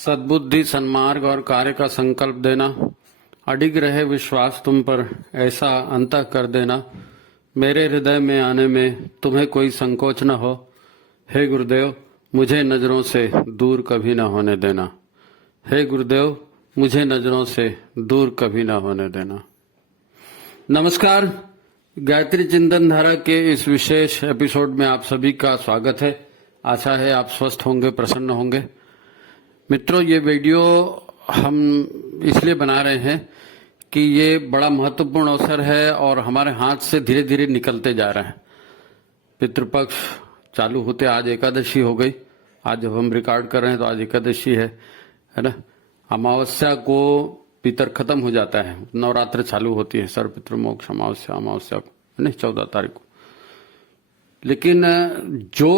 सद्बुद्धि, सन्मार्ग और कार्य का संकल्प देना, अडिग रहे विश्वास तुम पर, ऐसा अंतः कर देना, मेरे हृदय में आने में तुम्हें कोई संकोच न हो। हे गुरुदेव, मुझे नजरों से दूर कभी न होने देना। हे गुरुदेव, मुझे नजरों से दूर कभी न होने देना। नमस्कार, गायत्री चिंतन धारा के इस विशेष एपिसोड में आप सभी का स्वागत है। आशा है आप स्वस्थ होंगे, प्रसन्न होंगे। मित्रों, ये वीडियो हम इसलिए बना रहे हैं कि ये बड़ा महत्वपूर्ण अवसर है और हमारे हाथ से धीरे धीरे निकलते जा रहा है। पितृपक्ष चालू होते आज एकादशी हो गई। आज जब हम रिकॉर्ड कर रहे हैं तो आज एकादशी है ना। अमावस्या को पितर खत्म हो जाता है, नवरात्र चालू होती है, सर्व पितृ मोक्ष अमावस्या को, है ना, 14 तारीख को। लेकिन जो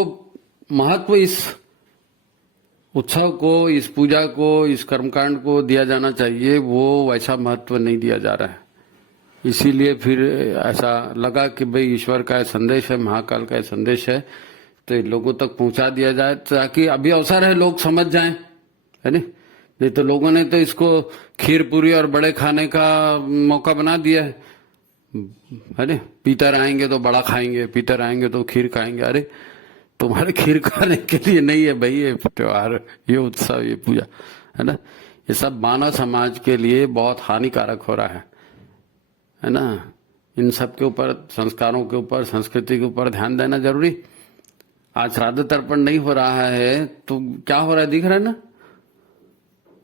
महत्व इस उत्सव को, इस पूजा को, इस कर्मकांड को दिया जाना चाहिए, वो वैसा महत्व नहीं दिया जा रहा है। इसीलिए फिर ऐसा लगा कि भाई ईश्वर का संदेश है, महाकाल का संदेश है, तो लोगों तक पहुंचा दिया जाए ताकि अभी अवसर है, लोग समझ जाएं, है नहीं तो लोगों ने तो इसको खीर पूरी और बड़े खाने का मौका बना दिया है ना। पीतर आएंगे तो बड़ा खाएंगे, पीतर आएंगे तो खीर खाएंगे। अरे तुम्हारे खीर खाने के लिए नहीं है भाई ये त्योहार, ये उत्सव, ये पूजा, है ना। ये सब मानव समाज के लिए बहुत हानिकारक हो रहा है ना। इन सब के ऊपर, संस्कारों के ऊपर, संस्कृति के ऊपर ध्यान देना जरूरी। आज श्राद्ध तर्पण नहीं हो रहा है तो क्या हो रहा है, दिख रहा है ना।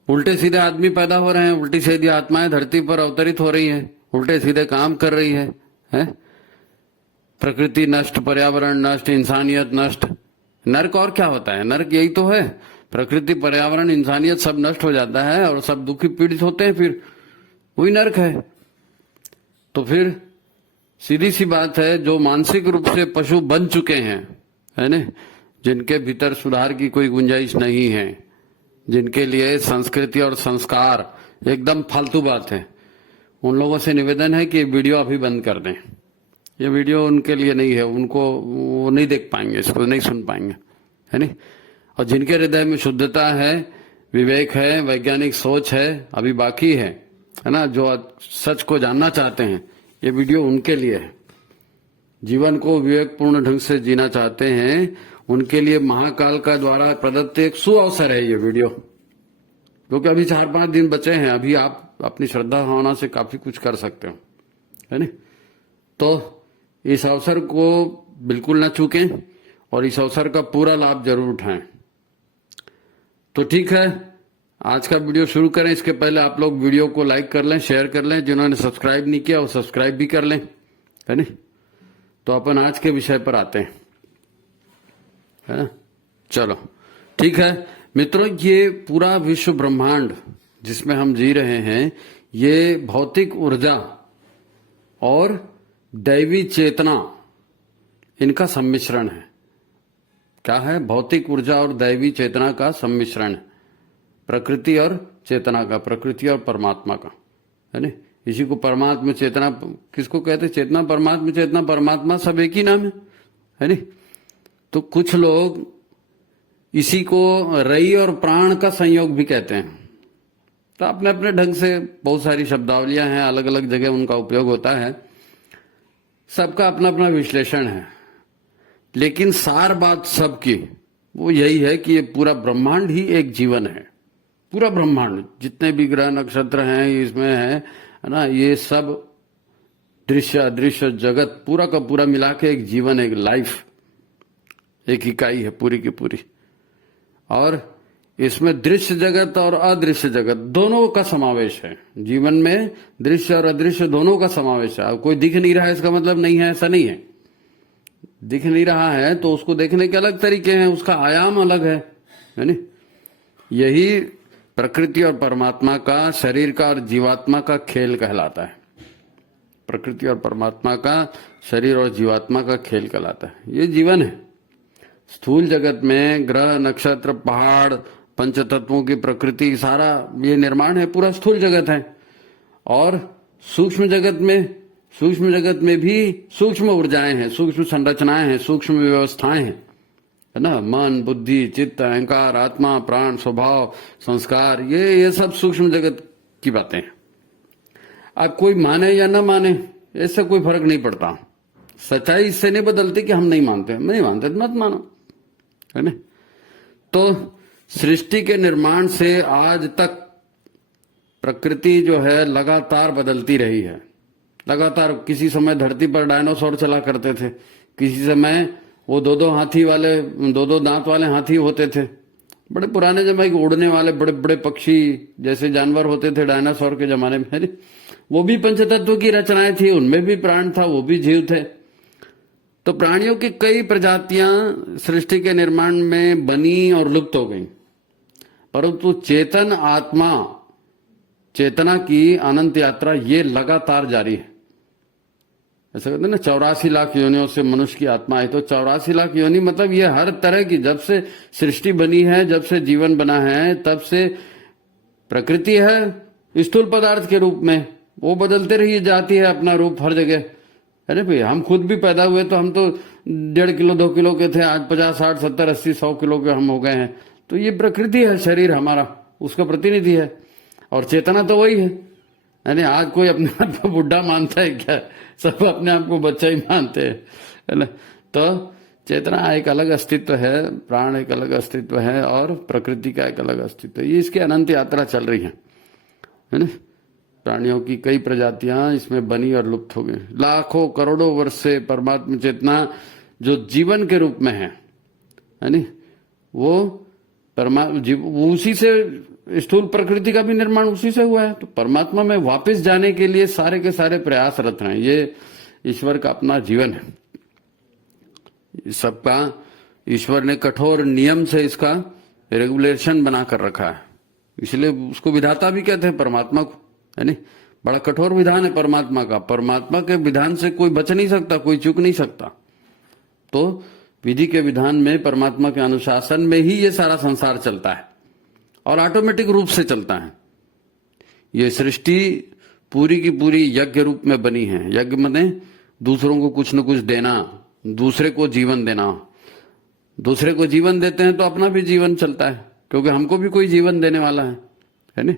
उल्टे सीधे आदमी पैदा हो रहे हैं, उल्टी सीधी आत्माएं धरती पर अवतरित हो रही हैं, उल्टे सीधे काम कर रही है? प्रकृति नष्ट, पर्यावरण नष्ट, इंसानियत नष्ट। नर्क और क्या होता है? नर्क यही तो है। प्रकृति, पर्यावरण, इंसानियत सब नष्ट हो जाता है और सब दुखी पीड़ित होते हैं, फिर वही नर्क है। तो फिर सीधी सी बात है, जो मानसिक रूप से पशु बन चुके हैं, है ना, जिनके भीतर सुधार की कोई गुंजाइश नहीं है, जिनके लिए संस्कृति और संस्कार एकदम फालतू बात है, उन लोगों से निवेदन है कि वीडियो अभी बंद कर दें। ये वीडियो उनके लिए नहीं है, उनको वो नहीं देख पाएंगे, इसको नहीं सुन पाएंगे, है नहीं। और जिनके हृदय में शुद्धता है, विवेक है, वैज्ञानिक सोच है, अभी बाकी है ना, जो सच को जानना चाहते हैं, ये वीडियो उनके लिए है। जीवन को विवेकपूर्ण ढंग से जीना चाहते हैं, उनके लिए महाकाल का द्वारा प्रदत्त एक सुअवसर है ये वीडियो, क्योंकि अभी 4-5 दिन बचे हैं। अभी आप अपनी श्रद्धा भावना से काफी कुछ कर सकते हो, है नहीं। तो इस अवसर को बिल्कुल ना चूकें और इस अवसर का पूरा लाभ जरूर उठाएं। तो ठीक है, आज का वीडियो शुरू करें। इसके पहले आप लोग वीडियो को लाइक कर लें, शेयर कर लें, जिन्होंने सब्सक्राइब नहीं किया वो सब्सक्राइब भी कर लें, है नहीं। तो अपन आज के विषय पर आते हैं, है ना। चलो ठीक है मित्रों, ये पूरा विश्व ब्रह्मांड जिसमें हम जी रहे हैं, ये भौतिक ऊर्जा और दैवी चेतना, इनका सम्मिश्रण है। क्या है? भौतिक ऊर्जा और दैवी चेतना का सम्मिश्रण है। प्रकृति और चेतना का, प्रकृति और परमात्मा का, है ना। इसी को परमात्मा चेतना किसको कहते हैं? चेतना, परमात्मा, चेतना, परमात्मा सब एक ही नाम है नहीं। तो कुछ लोग इसी को रई और प्राण का संयोग भी कहते हैं। तो अपने अपने ढंग से बहुत सारी शब्दावलियां हैं, अलग अलग जगह उनका उपयोग होता है, सबका अपना अपना विश्लेषण है। लेकिन सार बात सबकी वो यही है कि ये पूरा ब्रह्मांड ही एक जीवन है। पूरा ब्रह्मांड, जितने भी ग्रह नक्षत्र हैं इसमें है ना, ये सब दृश्य अदृश्य जगत पूरा का पूरा मिला के एक जीवन, एक लाइफ, एक इकाई है पूरी की पूरी। और इसमें दृश्य जगत और अदृश्य जगत दोनों का समावेश है। जीवन में दृश्य और अदृश्य दोनों का समावेश है। अब कोई दिख नहीं रहा है इसका मतलब नहीं है, ऐसा नहीं है। दिख नहीं रहा है तो उसको देखने के अलग तरीके हैं, उसका आयाम अलग है नहीं। यही प्रकृति और परमात्मा का, शरीर का और जीवात्मा का खेल कहलाता है। प्रकृति और परमात्मा का, शरीर और जीवात्मा का खेल कहलाता है। ये जीवन है। स्थूल जगत में ग्रह, नक्षत्र, पहाड़, पंचतत्वों की प्रकृति, सारा ये निर्माण है, पूरा स्थूल जगत है। और सूक्ष्म जगत में भी सूक्ष्म ऊर्जाएं हैं, सूक्ष्म संरचनाएं हैं, सूक्ष्म व्यवस्थाएं हैं, है ना, मन, बुद्धि, चित्त, अहंकार, आत्मा, प्राण, स्वभाव, संस्कार, ये सब सूक्ष्म जगत की बातें हैं। अब कोई माने या ना माने, ऐसा कोई फर्क नहीं पड़ता। सच्चाई इससे नहीं बदलती कि हम नहीं मानते, नहीं मानते तो मत मानो, है ना। तो सृष्टि के निर्माण से आज तक प्रकृति जो है लगातार बदलती रही है, लगातार। किसी समय धरती पर डायनासोर चला करते थे, किसी समय वो दो हाथी वाले, दो दांत वाले हाथी होते थे, बड़े पुराने जमाने के उड़ने वाले बड़े बड़े पक्षी जैसे जानवर होते थे डायनासोर के जमाने में। वो भी पंचतत्व की रचनाएं थी, उनमें भी प्राण था, वो भी जीव थे। तो प्राणियों की कई प्रजातियां सृष्टि के निर्माण में बनी और लुप्त हो गई, परंतु चेतन आत्मा, चेतना की अनंत यात्रा ये लगातार जारी है। ऐसा कहते हैं ना 84 लाख योनियों से मनुष्य की आत्मा है। तो 84 लाख योनि मतलब ये हर तरह की, जब से सृष्टि बनी है, जब से जीवन बना है, तब से प्रकृति है स्थूल पदार्थ के रूप में, वो बदलते रही जाती है अपना रूप हर जगह, है ना भाई। हम खुद भी पैदा हुए तो हम तो 1.5 किलो 2 किलो के थे, आज 50 60 70 80 100 किलो के हम हो गए हैं। तो ये प्रकृति है, शरीर हमारा उसका प्रतिनिधि है, और चेतना तो वही है। यानी आज कोई अपने आप को बुढ़ा मानता है क्या? सब अपने आप को बच्चा ही मानते हैं, है ना। तो चेतना एक अलग अस्तित्व है, प्राण एक अलग अस्तित्व है, और प्रकृति का एक अलग अस्तित्व है। ये इसकी अनंत यात्रा चल रही है ना। प्राणियों की कई प्रजातियां इसमें बनी और लुप्त हो गई। लाखों करोड़ों वर्ष से परमात्मा चेतना जो जीवन के रूप में है नी, वो उसी से स्थूल प्रकृति का भी निर्माण उसी से हुआ है। तो परमात्मा में वापस जाने के लिए सारे के सारे प्रयासरत हैं। ये ईश्वर का अपना जीवन है सबका। ईश्वर ने कठोर नियम से इसका रेगुलेशन बना कर रखा है, इसलिए उसको विधाता भी कहते हैं परमात्मा को, है नहीं। बड़ा कठोर विधान है परमात्मा का। परमात्मा के विधान से कोई बच नहीं सकता, कोई चूक नहीं सकता। तो विधि के विधान में, परमात्मा के अनुशासन में ही ये सारा संसार चलता है, और ऑटोमेटिक रूप से चलता है। ये सृष्टि पूरी की पूरी यज्ञ रूप में बनी है। यज्ञ माने दूसरों को कुछ न कुछ देना, दूसरे को जीवन देना। दूसरे को जीवन देते हैं तो अपना भी जीवन चलता है, क्योंकि हमको भी कोई जीवन देने वाला है ना।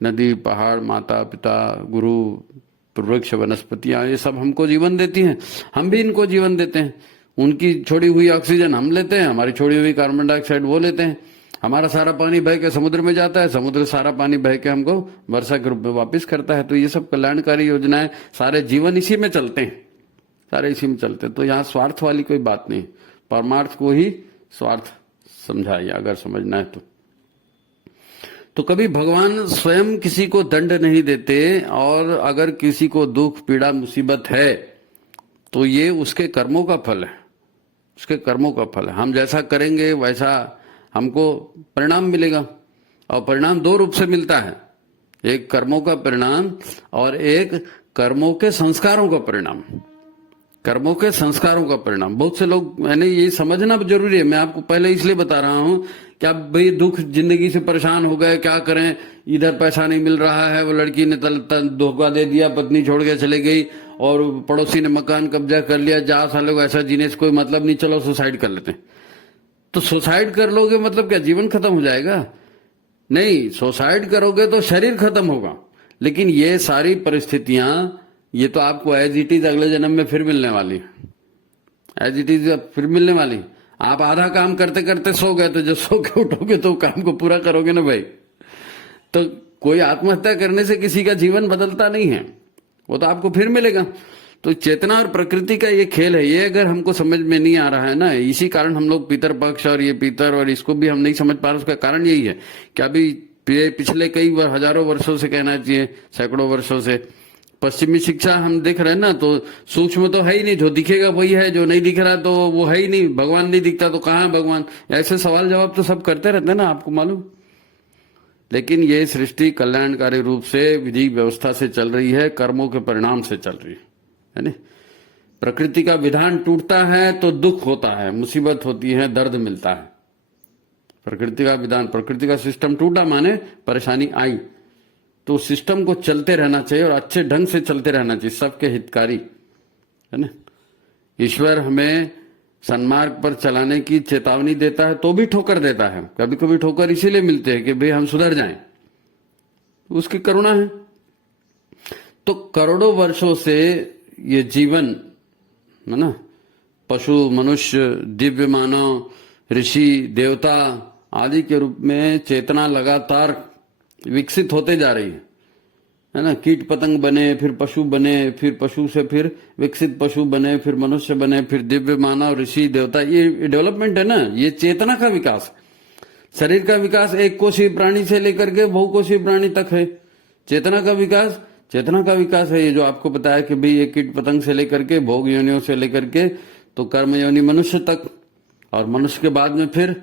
नदी, पहाड़, माता पिता, गुरु, वृक्ष, वनस्पतियां, ये सब हमको जीवन देती हैं, हम भी इनको जीवन देते हैं। उनकी छोड़ी हुई ऑक्सीजन हम लेते हैं, हमारी छोड़ी हुई कार्बन डाइऑक्साइड वो लेते हैं। हमारा सारा पानी बह के समुद्र में जाता है, समुद्र सारा पानी बह के हमको वर्षा के रूप में वापस करता है। तो ये सब कल्याणकारी योजनाएं, सारे जीवन इसी में चलते हैं, सारे इसी में चलते हैं। तो यहाँ स्वार्थ वाली कोई बात नहीं, परमार्थ को ही स्वार्थ समझाइए अगर समझना है तो कभी भगवान स्वयं किसी को दंड नहीं देते, और अगर किसी को दुख, पीड़ा, मुसीबत है तो ये उसके कर्मों का फल है, उसके कर्मों का फल है। हम जैसा करेंगे वैसा हमको परिणाम मिलेगा, और परिणाम 2 रूप से मिलता है, एक कर्मों का परिणाम और एक कर्मों के संस्कारों का परिणाम। कर्मों के संस्कारों का परिणाम बहुत से लोग, मैंने ये समझना जरूरी है। मैं आपको पहले इसलिए बता रहा हूं कि आप भाई दुख, जिंदगी से परेशान हो गए, क्या करें, इधर पैसा नहीं मिल रहा है, वो लड़की ने धोखा दे दिया, पत्नी छोड़ के चले गई, और पड़ोसी ने मकान कब्जा कर लिया, जा साले को ऐसा जीने से कोई मतलब नहीं, चलो सुसाइड कर लेते हैं। तो सुसाइड कर लोगे मतलब क्या जीवन खत्म हो जाएगा? नहीं, सुसाइड करोगे तो शरीर खत्म होगा, लेकिन ये सारी परिस्थितियां ये तो आपको एज इट इज अगले जन्म में फिर मिलने वाली, एज इट इज फिर मिलने वाली। आप आधा काम करते करते सो गए, तो जब सो के उठोगे तो काम को पूरा करोगे ना भाई। तो कोई आत्महत्या करने से किसी का जीवन बदलता नहीं है, वो तो आपको फिर मिलेगा। तो चेतना और प्रकृति का ये खेल है, ये अगर हमको समझ में नहीं आ रहा है ना, इसी कारण हम लोग पितर पक्ष और ये पितर और इसको भी हम नहीं समझ पा रहे। उसका कारण यही है कि अभी पिछले कई हजारों वर्षों से, कहना चाहिए सैकड़ों वर्षों से, पश्चिमी शिक्षा हम देख रहे हैं ना, तो सूक्ष्म तो है ही नहीं, जो दिखेगा वही है, जो नहीं दिख रहा तो वो है ही नहीं। भगवान नहीं दिखता तो कहाँ है भगवान? ऐसे सवाल जवाब तो सब करते रहते हैं ना, आपको मालूम। लेकिन ये सृष्टि कल्याणकारी रूप से विधि व्यवस्था से चल रही है, कर्मों के परिणाम से चल रही है ना। प्रकृति का विधान टूटता है तो दुख होता है, मुसीबत होती है, दर्द मिलता है। प्रकृति का विधान, प्रकृति का सिस्टम टूटा माने परेशानी आई, तो सिस्टम को चलते रहना चाहिए और अच्छे ढंग से चलते रहना चाहिए, सबके हितकारी, है ना। ईश्वर हमें सन्मार्ग पर चलाने की चेतावनी देता है तो भी ठोकर देता है। कभी कभी ठोकर इसीलिए मिलते हैं कि भाई हम सुधर जाएं, उसकी करुणा है। तो करोड़ों वर्षों से ये जीवन है ना, पशु, मनुष्य, दिव्य मानव, ऋषि, देवता आदि के रूप में चेतना लगातार विकसित होते जा रही है ना। कीट पतंग बने, फिर पशु बने, फिर पशु से फिर विकसित पशु बने, फिर मनुष्य बने, फिर दिव्य मानव, ऋषि, देवता। ये डेवलपमेंट है ना, ये चेतना का विकास। शरीर का विकास एक कोशीय प्राणी से लेकर के बहुकोशीय प्राणी तक है। चेतना का विकास है ये जो आपको बताया कि भाई ये कीट पतंग से लेकर के भोग योनियों से लेकर के तो कर्म योनि मनुष्य तक, और मनुष्य के बाद में फिर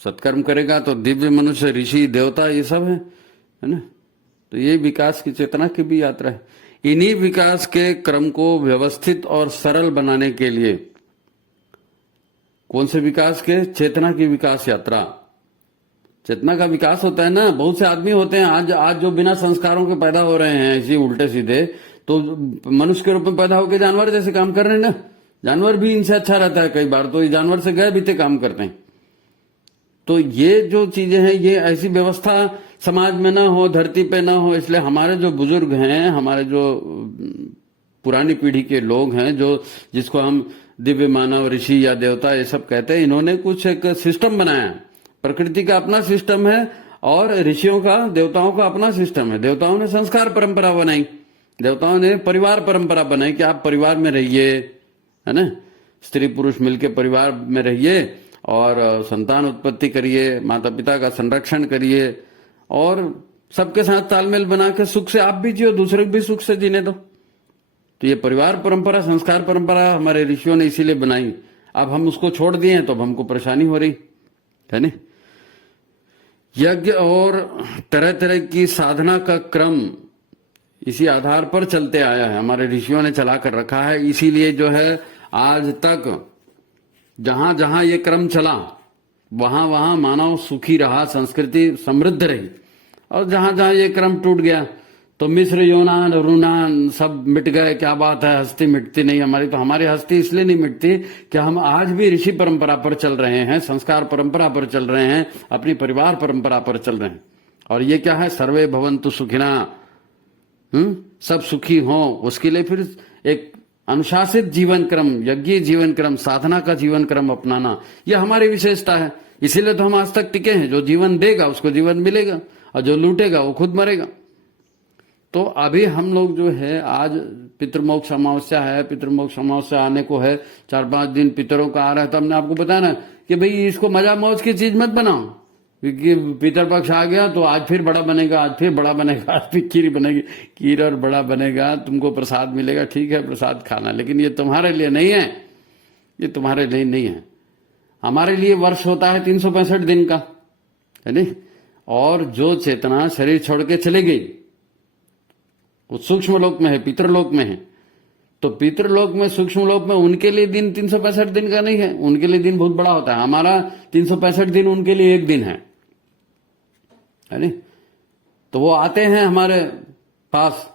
सत्कर्म करेगा तो दिव्य मनुष्य, ऋषि, देवता, ये सब है ना। तो ये विकास की चेतना की भी यात्रा है। इन्हीं विकास के क्रम को व्यवस्थित और सरल बनाने के लिए कौन से विकास के? चेतना की विकास यात्रा। चेतना का विकास होता है ना। बहुत से आदमी होते हैं आज जो बिना संस्कारों के पैदा हो रहे हैं इसी उल्टे सीधे, तो मनुष्य के रूप में पैदा होकर जानवर जैसे काम कर रहे हैं ना। जानवर भी इनसे अच्छा रहता है कई बार, तो ये जानवर से गए बीते काम करते हैं। तो ये जो चीजें हैं, ये ऐसी व्यवस्था समाज में ना हो, धरती पे ना हो, इसलिए हमारे जो बुजुर्ग हैं, हमारे जो पुरानी पीढ़ी के लोग हैं, जो जिसको हम दिव्य मानव, ऋषि या देवता ये सब कहते हैं, इन्होंने कुछ एक सिस्टम बनाया। प्रकृति का अपना सिस्टम है और ऋषियों का, देवताओं का अपना सिस्टम है। देवताओं ने संस्कार परंपरा बनाई, देवताओं ने परिवार परंपरा बनाई कि आप परिवार में रहिए, है ना, स्त्री पुरुष मिलकर परिवार में रहिए और संतान उत्पत्ति करिए, माता पिता का संरक्षण करिए और सबके साथ तालमेल बना के सुख से आप भी जियो, दूसरे को भी सुख से जीने दो। तो ये परिवार परंपरा, संस्कार परंपरा हमारे ऋषियों ने इसीलिए बनाई। अब हम उसको छोड़ दिए हैं तो अब हमको परेशानी हो रही है ना। यज्ञ और तरह तरह की साधना का क्रम इसी आधार पर चलते आया है, हमारे ऋषियों ने चला कर रखा है। इसीलिए जो है आज तक जहां जहां ये क्रम चला वहां वहां मानव सुखी रहा, संस्कृति समृद्ध रही। और जहां जहां ये क्रम टूट गया तो मिस्र, यूनान, रूनान सब मिट गए। क्या बात है, हस्ती मिटती नहीं हमारी। तो हमारी हस्ती इसलिए नहीं मिटती कि हम आज भी ऋषि परंपरा पर चल रहे हैं, संस्कार परंपरा पर चल रहे हैं, अपनी परिवार परंपरा पर चल रहे हैं। और ये क्या है, सर्वे भवन्तु सुखिना, सब सुखी हो। उसके लिए फिर एक अनुशासित जीवन क्रम, यज्ञीय जीवन क्रम, साधना का जीवन क्रम अपनाना, यह हमारी विशेषता है। इसीलिए तो हम आज तक टिके हैं। जो जीवन देगा उसको जीवन मिलेगा और जो लूटेगा वो खुद मरेगा। तो अभी हम लोग जो है, आज पितृमोक्ष अमावस्या है, पितृमोक्ष अमावस्या आने को है, 4-5 दिन पितरों का आ रहा है। तो हमने आपको बताया ना कि भाई इसको मजा मौज की चीज मत बनाओ, क्योंकि पितरपक्ष आ गया तो आज फिर बड़ा बनेगा, आज फिर बड़ा बनेगा, आज फिर खीर बनेगी, खीर और बड़ा बनेगा, तुमको प्रसाद मिलेगा। ठीक है, प्रसाद खाना, लेकिन ये तुम्हारे लिए नहीं है, ये तुम्हारे लिए नहीं है। हमारे लिए वर्ष होता है 365 दिन का, है नहीं। और जो चेतना शरीर छोड़ के चली गई वो सूक्ष्म लोक में है, पितृलोक में है। तो पितृलोक में, सूक्ष्म लोक में उनके लिए दिन 365 दिन का नहीं है, उनके लिए दिन बहुत बड़ा होता है। हमारा 365 दिन उनके लिए एक दिन है नहीं। तो वो आते हैं हमारे पास,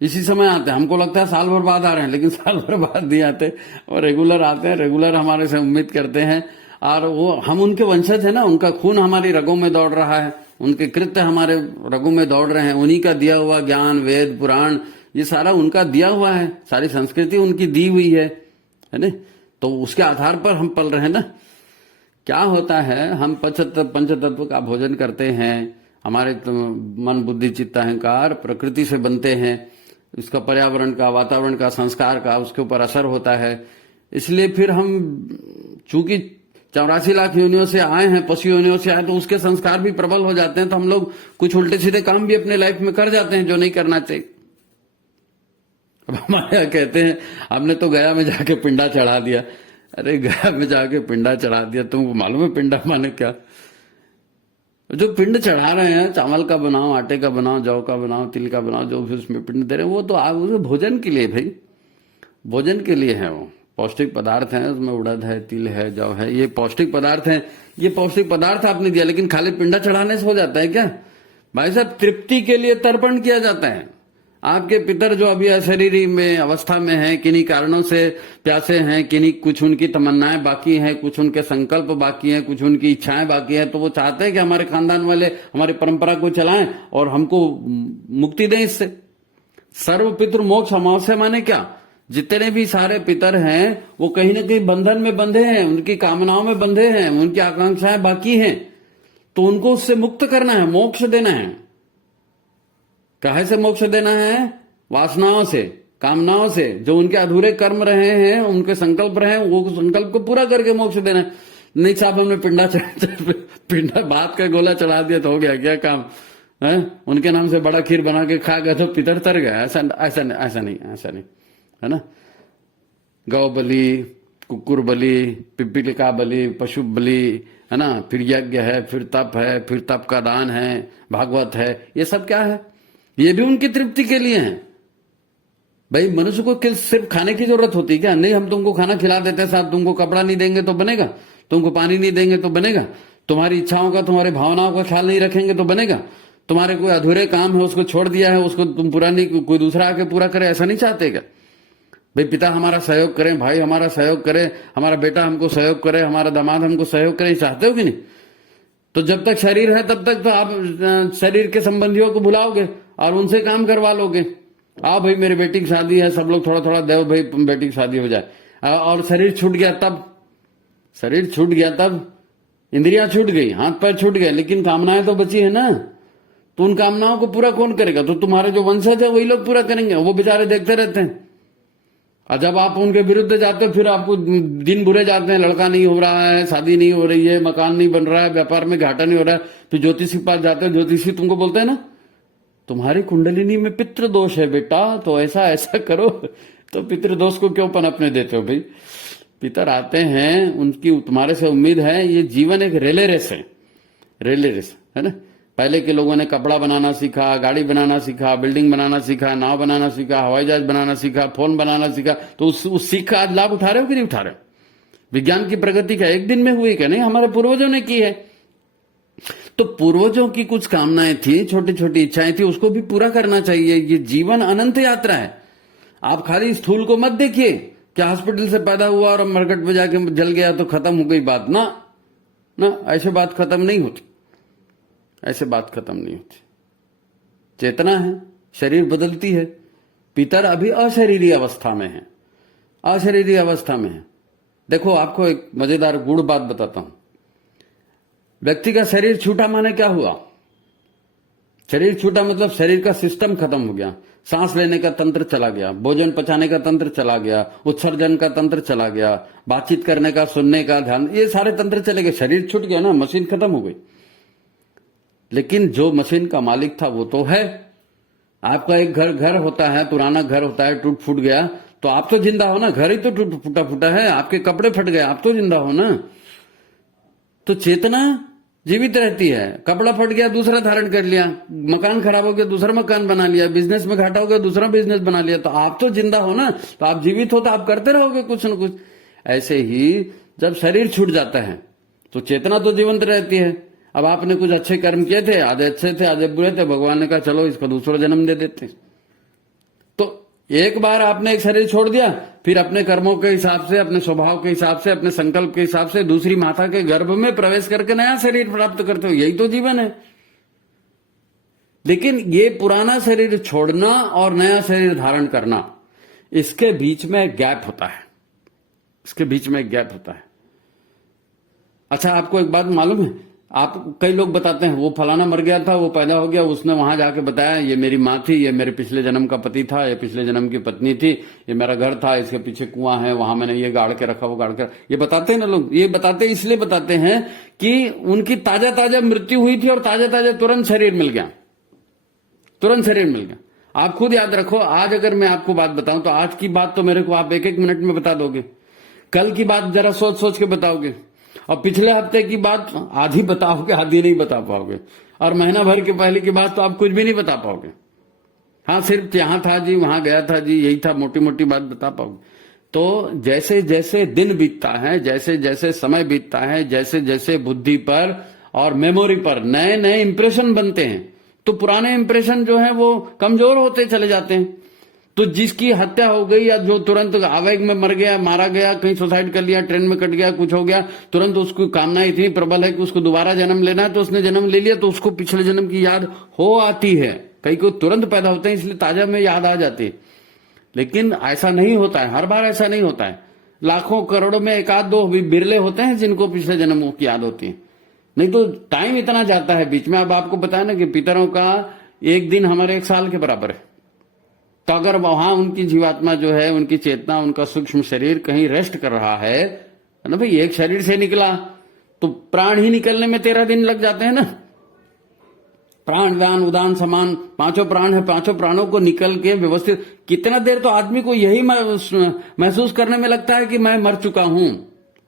इसी समय आते हैं। हमको लगता है साल भर बाद आ रहे हैं, लेकिन साल भर बाद नहीं आते, और रेगुलर आते हैं, रेगुलर हमारे से उम्मीद करते हैं। और वो हम उनके वंशज है ना, उनका खून हमारी रगों में दौड़ रहा है, उनके कृत्य हमारे रगों में दौड़ रहे हैं। उन्हीं का दिया हुआ ज्ञान, वेद, पुराण, ये सारा उनका दिया हुआ है, सारी संस्कृति उनकी दी हुई है ना। तो उसके आधार पर हम पल रहे हैं ना। क्या होता है, हम पंचतत्व का भोजन करते हैं, हमारे मन, बुद्धि, चित्त, अहंकार प्रकृति से बनते हैं। इसका पर्यावरण का, वातावरण का, संस्कार का उसके ऊपर असर होता है। इसलिए फिर हम चूंकि 84 लाख योनियों से आए हैं, पशु योनियों से आए, तो उसके संस्कार भी प्रबल हो जाते हैं। तो हम लोग कुछ उल्टे सीधे काम भी अपने लाइफ में कर जाते हैं जो नहीं करना चाहिए। अब हमारे यहाँ कहते हैं हमने तो गया में जाके पिंडा चढ़ा दिया। अरे गया में जाके पिंडा चढ़ा दिया, तुमको मालूम है पिंडा माने क्या? जो पिंड चढ़ा रहे हैं, चावल का बनाओ, आटे का बनाओ, जौ का बनाओ, तिल का बनाओ, जो भी उसमें पिंड दे रहे हैं, वो तो आप भोजन के लिए, भाई भोजन के लिए है। वो पौष्टिक पदार्थ हैं, उसमें उड़द है, तिल है, जौ है, ये पौष्टिक पदार्थ हैं। ये पौष्टिक पदार्थ आपने दिया, लेकिन खाली पिंडा चढ़ाने से हो जाता है क्या? भाई साहब, तृप्ति के लिए तर्पण किया जाता है। आपके पितर जो अभी अशरीरी में अवस्था में हैं, किन्हीं कारणों से प्यासे हैं, किन्हीं कुछ उनकी तमन्नाएं बाकी हैं, कुछ उनके संकल्प बाकी हैं, कुछ उनकी इच्छाएं बाकी हैं, तो वो चाहते हैं कि हमारे खानदान वाले हमारी परंपरा को चलाएं और हमको मुक्ति दें इससे। सर्व पितृ मोक्ष अमावस्या माने क्या? जितने भी सारे पितर हैं वो कहीं ना कहीं बंधन में बंधे हैं, उनकी कामनाओं में बंधे हैं, उनकी आकांक्षाएं बाकी हैं, तो उनको उससे मुक्त करना है, मोक्ष देना है। काहे से मोक्ष देना है? वासनाओं से, कामनाओं से, जो उनके अधूरे कर्म रहे हैं, उनके संकल्प रहे हैं, वो संकल्प को पूरा करके मोक्ष देना है। नहीं साहब हमने पिंडा भात का गोला चढ़ा दिया तो हो गया क्या काम है? उनके नाम से बड़ा खीर बना के खा गए तो पितर तर गया। ऐसा ऐसा ऐसा नहीं है ना। गौ बलि, कुकुर बलि, पिपीलिका बलि, पशु बलि, है ना, फिर यज्ञ है, फिर तप है, फिर तप का दान है, भागवत है, ये सब क्या है? ये भी उनकी तृप्ति के लिए है। भाई मनुष्य को सिर्फ खाने की जरूरत होती है क्या? नहीं, हम तुमको खाना खिला देते हैं साहब, तुमको कपड़ा नहीं देंगे तो बनेगा, तुमको पानी नहीं देंगे तो बनेगा, तुम्हारी इच्छाओं का, तुम्हारी भावनाओं का ख्याल नहीं रखेंगे तो बनेगा, तुम्हारे कोई अधूरे काम है उसको छोड़ दिया है, उसको तुम पूरा नहीं, कोई दूसरा आके पूरा करे, ऐसा नहीं चाहते क्या? भाई पिता हमारा सहयोग करें, भाई हमारा सहयोग करे, हमारा बेटा हमको सहयोग करे, हमारा दामाद हमको सहयोग करे, चाहते हो कि नहीं? तो जब तक शरीर है तब तक तो आप शरीर के संबंधियों को बुलाओगे और उनसे काम करवा लोगे। आओ भाई मेरी बेटी की शादी है, सब लोग थोड़ा थोड़ा देव भाई बेटी की शादी हो जाए। और शरीर छूट गया तब, शरीर छूट गया तब, इंद्रियां छूट गई, हाथ पैर छूट गए, लेकिन कामनाएं तो बची है ना। तो उन कामनाओं को पूरा कौन करेगा? तो तुम्हारे जो वंशज है वही लोग पूरा करेंगे, वो बेचारे देखते रहते हैं। और जब आप उनके विरुद्ध जाते हो फिर आपको दिन बुरे जाते हैं, लड़का नहीं हो रहा है, शादी नहीं हो रही है, मकान नहीं बन रहा है, व्यापार में घाटा नहीं हो रहा है, फिर ज्योतिषी के पास जाते हो, ज्योतिषी तुमको बोलते हैं ना तुम्हारी कुंडलिनी में पितृ दोष है बेटा, तो ऐसा ऐसा करो। तो पितृ दोष को क्यों पनपने देते हो भाई? पितर आते हैं, उनकी तुम्हारे से उम्मीद है, ये जीवन एक रेले रेस है, रेले रेस है ना। पहले के लोगों ने कपड़ा बनाना सीखा, गाड़ी बनाना सीखा, बिल्डिंग बनाना सीखा, नाव बनाना सीखा, हवाई जहाज बनाना सीखा, फोन बनाना सीखा, तो उस सीख का आज लाभ उठा रहे हो कि नहीं उठा रहे? विज्ञान की प्रगति क्या एक दिन में हुई क्या? नहीं, हमारे पूर्वजों ने की है। तो पूर्वजों की कुछ कामनाएं थी, छोटी छोटी इच्छाएं थी, उसको भी पूरा करना चाहिए। ये जीवन अनंत यात्रा है। आप खाली स्थूल को मत देखिए, क्या हॉस्पिटल से पैदा हुआ और मरकट में जाके जल गया तो खत्म हो गई बात ना, ना ऐसे बात खत्म नहीं होती, ऐसे बात खत्म नहीं होती। चेतना है, शरीर बदलती है। पितर अभी अशरीरी अवस्था में है, अशरीरी अवस्था में है। देखो आपको एक मजेदार गूढ़ बात बताता हूं। व्यक्ति का शरीर छूटा माने क्या हुआ? शरीर छूटा मतलब शरीर का सिस्टम खत्म हो गया, सांस लेने का तंत्र चला गया, भोजन पचाने का तंत्र चला गया, उत्सर्जन का तंत्र चला गया, बातचीत करने का, सुनने का, ध्यान, ये सारे तंत्र चले गए। शरीर छूट गया ना, मशीन खत्म हो गई। लेकिन जो मशीन का मालिक था वो तो है। आपका एक घर होता है, पुराना घर होता है, टूट फूट गया तो आप तो जिंदा हो ना, घर ही तो टूट फूटा फूटा है, आपके कपड़े फट गए, आप तो जिंदा हो ना। तो चेतना जीवित रहती है। कपड़ा फट गया दूसरा धारण कर लिया, मकान खराब हो गया दूसरा मकान बना लिया, बिजनेस में घाटा हो गया दूसरा बिजनेस बना लिया, तो आप तो जिंदा हो ना, तो आप जीवित हो तो आप करते रहोगे कुछ न कुछ। ऐसे ही जब शरीर छूट जाता है तो चेतना तो जीवंत रहती है। अब आपने कुछ अच्छे कर्म किए थे, आधे अच्छे थे आधे बुरे थे, भगवान ने कहा चलो इसका दूसरा जन्म दे देते। तो एक बार आपने एक शरीर छोड़ दिया, फिर अपने कर्मों के हिसाब से, अपने स्वभाव के हिसाब से, अपने संकल्प के हिसाब से दूसरी माता के गर्भ में प्रवेश करके नया शरीर प्राप्त करते हो। यही तो जीवन है। लेकिन ये पुराना शरीर छोड़ना और नया शरीर धारण करना, इसके बीच में गैप होता है, इसके बीच में गैप होता है। अच्छा आपको एक बात मालूम है, आप कई लोग बताते हैं वो फलाना मर गया था, वो पैदा हो गया, उसने वहां जाके बताया ये मेरी माँ थी, ये मेरे पिछले जन्म का पति था, ये पिछले जन्म की पत्नी थी, ये मेरा घर था, इसके पीछे कुआं है, वहां मैंने ये गाड़ के रखा, वो गाड़ के, ये बताते हैं ना लोग। ये बताते इसलिए बताते हैं कि उनकी ताजा ताजा मृत्यु हुई थी और ताजा ताजा तुरंत शरीर मिल गया, तुरंत शरीर मिल गया। आप खुद याद रखो, आज अगर मैं आपको बात बताऊं तो आज की बात तो मेरे को आप एक एक मिनट में बता दोगे, कल की बात जरा सोच सोच के बताओगे, और पिछले हफ्ते की बात आधी बताओगे, आधी नहीं बता पाओगे, और महीना भर के पहले की बात तो आप कुछ भी नहीं बता पाओगे। हाँ सिर्फ यहां था जी, वहां गया था जी, यही था, मोटी मोटी बात बता पाओगे। तो जैसे जैसे दिन बीतता है, जैसे जैसे समय बीतता है, जैसे जैसे बुद्धि पर और मेमोरी पर नए नए इंप्रेशन बनते हैं, तो पुराने इंप्रेशन जो है वो कमजोर होते चले जाते हैं। तो जिसकी हत्या हो गई या जो तुरंत आवेग में मर गया, मारा गया, कहीं सुसाइड कर लिया, ट्रेन में कट गया, कुछ हो गया, तुरंत उसकी कामना इतनी प्रबल है कि उसको दोबारा जन्म लेना है, तो उसने जन्म ले लिया, तो उसको पिछले जन्म की याद हो आती है। कई को तुरंत पैदा होते हैं इसलिए ताजा में याद आ जाती है, लेकिन ऐसा नहीं होता है, हर बार ऐसा नहीं होता है। लाखों करोड़ों में एक आध दो बिरले होते हैं जिनको पिछले जन्मों की याद होती है, नहीं तो टाइम इतना जाता है बीच में। अब आपको पता है ना कि पितरों का एक दिन हमारे एक साल के बराबर है। तो अगर वहां उनकी जीवात्मा जो है, उनकी चेतना, उनका सूक्ष्म शरीर कहीं रेस्ट कर रहा है ना भाई, एक शरीर से निकला तो प्राण ही निकलने में 13 दिन लग जाते हैं ना। प्राण व्यान उदान समान, पांचों प्राण है, पांचों प्राणों को निकल के व्यवस्थित, कितना देर तो आदमी को यही महसूस करने में लगता है कि मैं मर चुका हूं।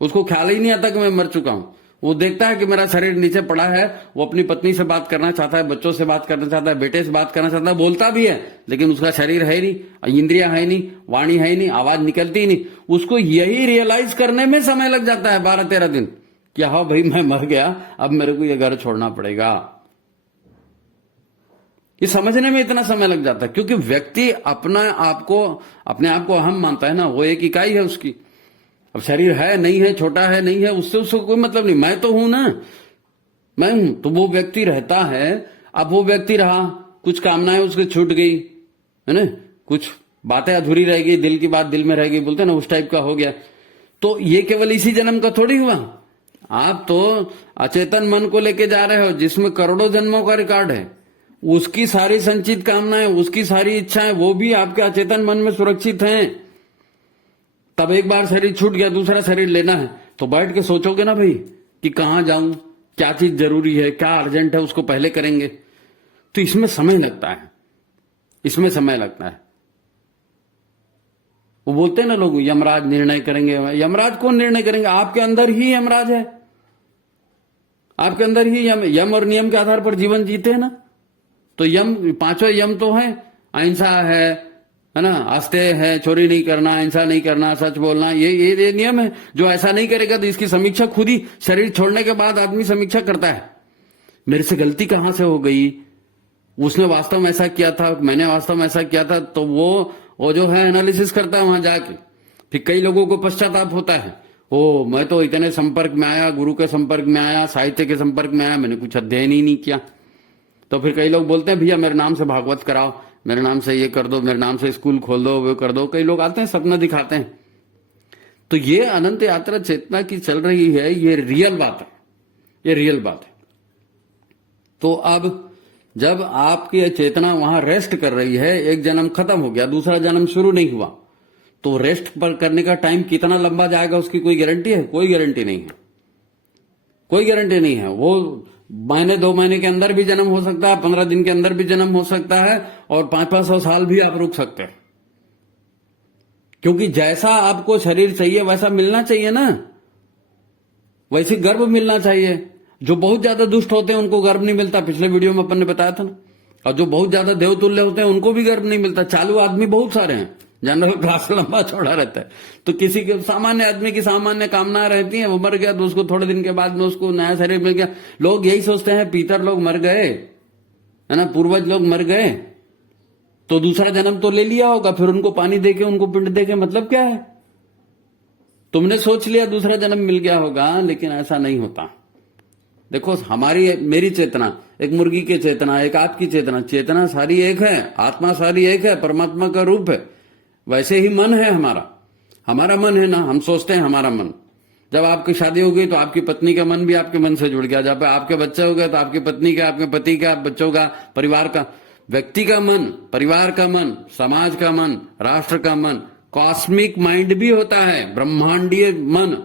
उसको ख्याल ही नहीं आता कि मैं मर चुका हूं। वो देखता है कि मेरा शरीर नीचे पड़ा है, वो अपनी पत्नी से बात करना चाहता है, बच्चों से बात करना चाहता है, बेटे से बात करना चाहता है, बोलता भी है, लेकिन उसका शरीर है ही नहीं, इंद्रिया है नहीं, वाणी है ही नहीं, आवाज निकलती ही नहीं। उसको यही रियलाइज करने में समय लग जाता है 12-13 दिन कि हाँ भाई मैं मर गया, अब मेरे को ये घर छोड़ना पड़ेगा। ये समझने में इतना समय लग जाता है क्योंकि व्यक्ति अपने आप को अहम मानता है ना, वो एक इकाई है उसकी। अब शरीर है नहीं है, छोटा है नहीं है, उससे उसको कोई मतलब नहीं, मैं तो हूं ना, मैं हूं। तो वो व्यक्ति रहता है। अब वो व्यक्ति रहा, कुछ कामनाएं उसकी छूट गई है ना, कुछ बातें अधूरी रह गई, दिल की बात दिल में रह गई, बोलते ना, उस टाइप का हो गया। तो ये केवल इसी जन्म का थोड़ी हुआ। आप तो अचेतन मन को लेके जा रहे हो जिसमें करोड़ों जन्मों का रिकॉर्ड है। उसकी सारी संचित कामनाएं, उसकी सारी इच्छाएं, वो भी आपके अचेतन मन में सुरक्षित हैं। तब एक बार शरीर छूट गया, दूसरा शरीर लेना है, तो बैठ के सोचोगे ना भाई कि कहां जाऊं, क्या चीज जरूरी है, क्या अर्जेंट है, उसको पहले करेंगे। तो इसमें समय लगता है, इसमें समय लगता है। वो बोलते हैं ना लोग, यमराज निर्णय करेंगे। यमराज कौन निर्णय करेंगे? आपके अंदर ही यमराज है, आपके अंदर ही यम और नियम के आधार पर जीवन जीते हैं ना। तो यम, पांचों यम तो है, अहिंसा है ना, आस्ते है, चोरी नहीं करना, हिंसा नहीं करना, सच बोलना, ये नियम है। जो ऐसा नहीं करेगा तो इसकी समीक्षा खुद ही शरीर छोड़ने के बाद आदमी समीक्षा करता है, मेरे से गलती कहां से हो गई, उसने वास्तव में ऐसा किया था, मैंने वास्तव में ऐसा किया था। तो वो जो है एनालिसिस करता है वहां जाके। फिर कई लोगों को पश्चाताप होता है, ओ मैं तो इतने संपर्क में आया, गुरु के संपर्क में आया, साहित्य के संपर्क में आया, मैंने कुछ अध्ययन ही नहीं किया। तो फिर कई लोग बोलते हैं भैया मेरे नाम से भागवत कराओ, मेरे नाम से ये कर दो, मेरे नाम से स्कूल खोल दो, वो कर दो। कई लोग आते हैं, सपना दिखाते हैं। तो ये अनंत यात्रा चेतना की चल रही है, ये रियल बात है, ये रियल बात है। तो अब जब आपकी चेतना वहां रेस्ट कर रही है, एक जन्म खत्म हो गया, दूसरा जन्म शुरू नहीं हुआ, तो रेस्ट पर करने का टाइम कितना लंबा जाएगा उसकी कोई गारंटी है? कोई गारंटी नहीं है, कोई गारंटी नहीं है। वो महीने 2 महीने के अंदर भी जन्म हो सकता है, 15 दिन के अंदर भी जन्म हो सकता है, और 500 साल भी आप रुक सकते हैं। क्योंकि जैसा आपको शरीर चाहिए वैसा मिलना चाहिए ना, वैसे गर्भ मिलना चाहिए। जो बहुत ज्यादा दुष्ट होते हैं उनको गर्भ नहीं मिलता, पिछले वीडियो में अपन ने बताया था ना। और जो बहुत ज्यादा देवतुल्य होते हैं उनको भी गर्भ नहीं मिलता। चालू आदमी बहुत सारे हैं, जनरल क्लास लंबा चौड़ा रहता है। तो किसी के सामान्य आदमी की सामान्य कामना रहती है, वो मर गया तो उसको थोड़े दिन के बाद में उसको नया शरीर मिल गया। लोग यही सोचते हैं पीतर लोग मर गए है ना, पूर्वज लोग मर गए तो दूसरा जन्म तो ले लिया होगा, फिर उनको पानी देके, उनको पिंड देके मतलब क्या है? तुमने सोच लिया दूसरा जन्म मिल गया होगा, लेकिन ऐसा नहीं होता। देखो हमारी मेरी चेतना, एक मुर्गी की चेतना, एक आपकी चेतना, चेतना सारी एक है, आत्मा सारी एक है, परमात्मा का रूप है। वैसे ही मन है हमारा मन है ना, हम सोचते हैं हमारा मन। जब आपकी शादी हो गई तो आपकी पत्नी का मन भी आपके मन से जुड़ गया। जब आपके बच्चे हो गए तो आपकी पत्नी का, आपके पति का, बच्चों का, परिवार का, व्यक्ति का मन, परिवार का मन, समाज का मन, राष्ट्र का मन, कॉस्मिक माइंड भी होता है, ब्रह्मांडीय मन।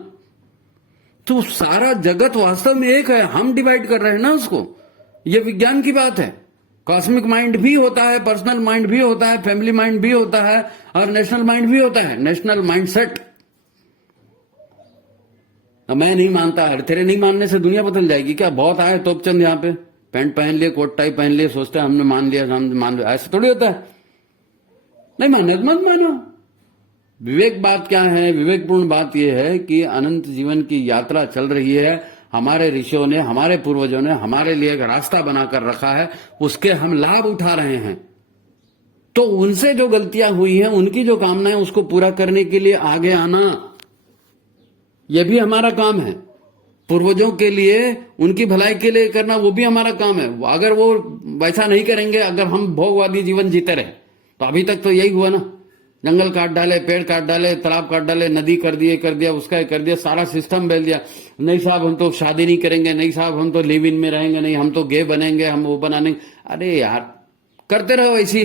तो सारा जगत वास्तव में एक है, हम डिवाइड कर रहे हैं ना उसको। ये विज्ञान की बात है। कॉस्मिक माइंड भी होता है, पर्सनल माइंड भी होता है, फैमिली माइंड भी होता है, और नेशनल माइंड भी होता है, नेशनल माइंड सेट। मैं नहीं मानता है, तेरे नहीं मानने से दुनिया बदल जाएगी क्या? बहुत आए तोपचंद यहाँ पे, पैंट पहन लिए, कोट टाई पहन लिए, सोचते हैं हमने मान लिया, हम मान लिया। ऐसा थोड़ी होता है। नहीं माने तो मत मानो। विवेक बात क्या है? विवेकपूर्ण बात यह है कि अनंत जीवन की यात्रा चल रही है, हमारे ऋषियों ने, हमारे पूर्वजों ने हमारे लिए एक रास्ता बनाकर रखा है, उसके हम लाभ उठा रहे हैं। तो उनसे जो गलतियां हुई हैं, उनकी जो कामनाएं, उसको पूरा करने के लिए आगे आना, यह भी हमारा काम है। पूर्वजों के लिए, उनकी भलाई के लिए करना, वो भी हमारा काम है। अगर वो वैसा नहीं करेंगे, अगर हम भोगवादी जीवन जीते रहे, तो अभी तक तो यही हुआ ना, जंगल काट डाले, पेड़ काट डाले, तालाब काट डाले, नदी कर दिया, उसका कर दिया, सारा सिस्टम बदल दिया। नहीं साहब हम तो शादी नहीं करेंगे, नहीं साहब हम तो लिव इन में रहेंगे, नहीं हम तो गे बनेंगे, हम वो बनाने। अरे यार, करते रहो ऐसी,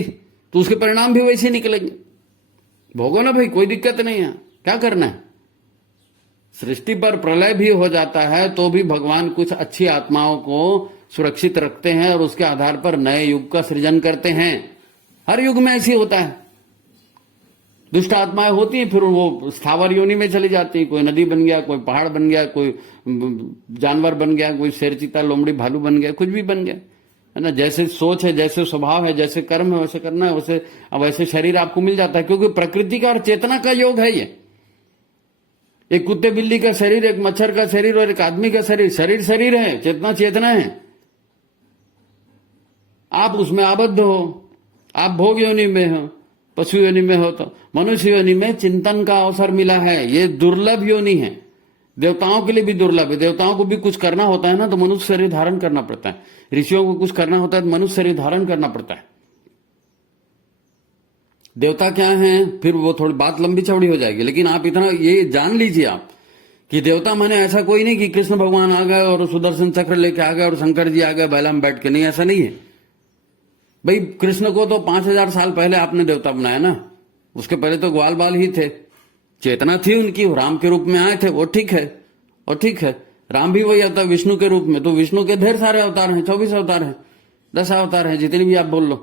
तो उसके परिणाम भी वैसे निकलेंगे। भोगो ना भाई, कोई दिक्कत नहीं है, क्या करना है। सृष्टि पर प्रलय भी हो जाता है तो भी भगवान कुछ अच्छी आत्माओं को सुरक्षित रखते हैं और उसके आधार पर नए युग का सृजन करते हैं। हर युग में ऐसी होता है। दुष्ट आत्माएं होती हैं, फिर वो स्थावर योनि में चली जाती हैं। कोई नदी बन गया, कोई पहाड़ बन गया, कोई जानवर बन गया, कोई शेर, चीता, लोमड़ी, भालू बन गया, कुछ भी बन गया, है ना। जैसे सोच है, जैसे स्वभाव है, जैसे कर्म है, वैसे करना है, वैसे शरीर आपको मिल जाता है, क्योंकि प्रकृति का और चेतना का योग है ये। एक कुत्ते बिल्ली का शरीर, एक मच्छर का शरीर और एक आदमी का शरीर, शरीर है, चेतना चेतना है। आप उसमें आबद्ध हो, आप भोग योनि में हो, पशु योनि में हो, तो मनुष्य योनि में चिंतन का अवसर मिला है। ये दुर्लभ योनि है, देवताओं के लिए भी दुर्लभ है। देवताओं को भी कुछ करना होता है ना, तो मनुष्य शरीर धारण करना पड़ता है। ऋषियों को कुछ करना होता है तो मनुष्य शरीर धारण करना पड़ता है। देवता क्या हैं, फिर वो थोड़ी बात लंबी चौड़ी हो जाएगी, लेकिन आप इतना ये जान लीजिए आप कि देवता माने ऐसा कोई नहीं कि कृष्ण भगवान आ गए और सुदर्शन चक्र लेके आ गए और शंकर जी आ गए बैला में बैठ के, नहीं, ऐसा नहीं है भाई। कृष्ण को तो 5000 साल पहले आपने देवता बनाया ना, उसके पहले तो ग्वाल बाल ही थे। चेतना थी उनकी, राम के रूप में आए थे, वो ठीक है, और ठीक है। राम भी वही आता है विष्णु के रूप में, तो विष्णु के ढेर सारे अवतार हैं, 24 अवतार हैं, 10 अवतार हैं, जितने भी आप बोल लो।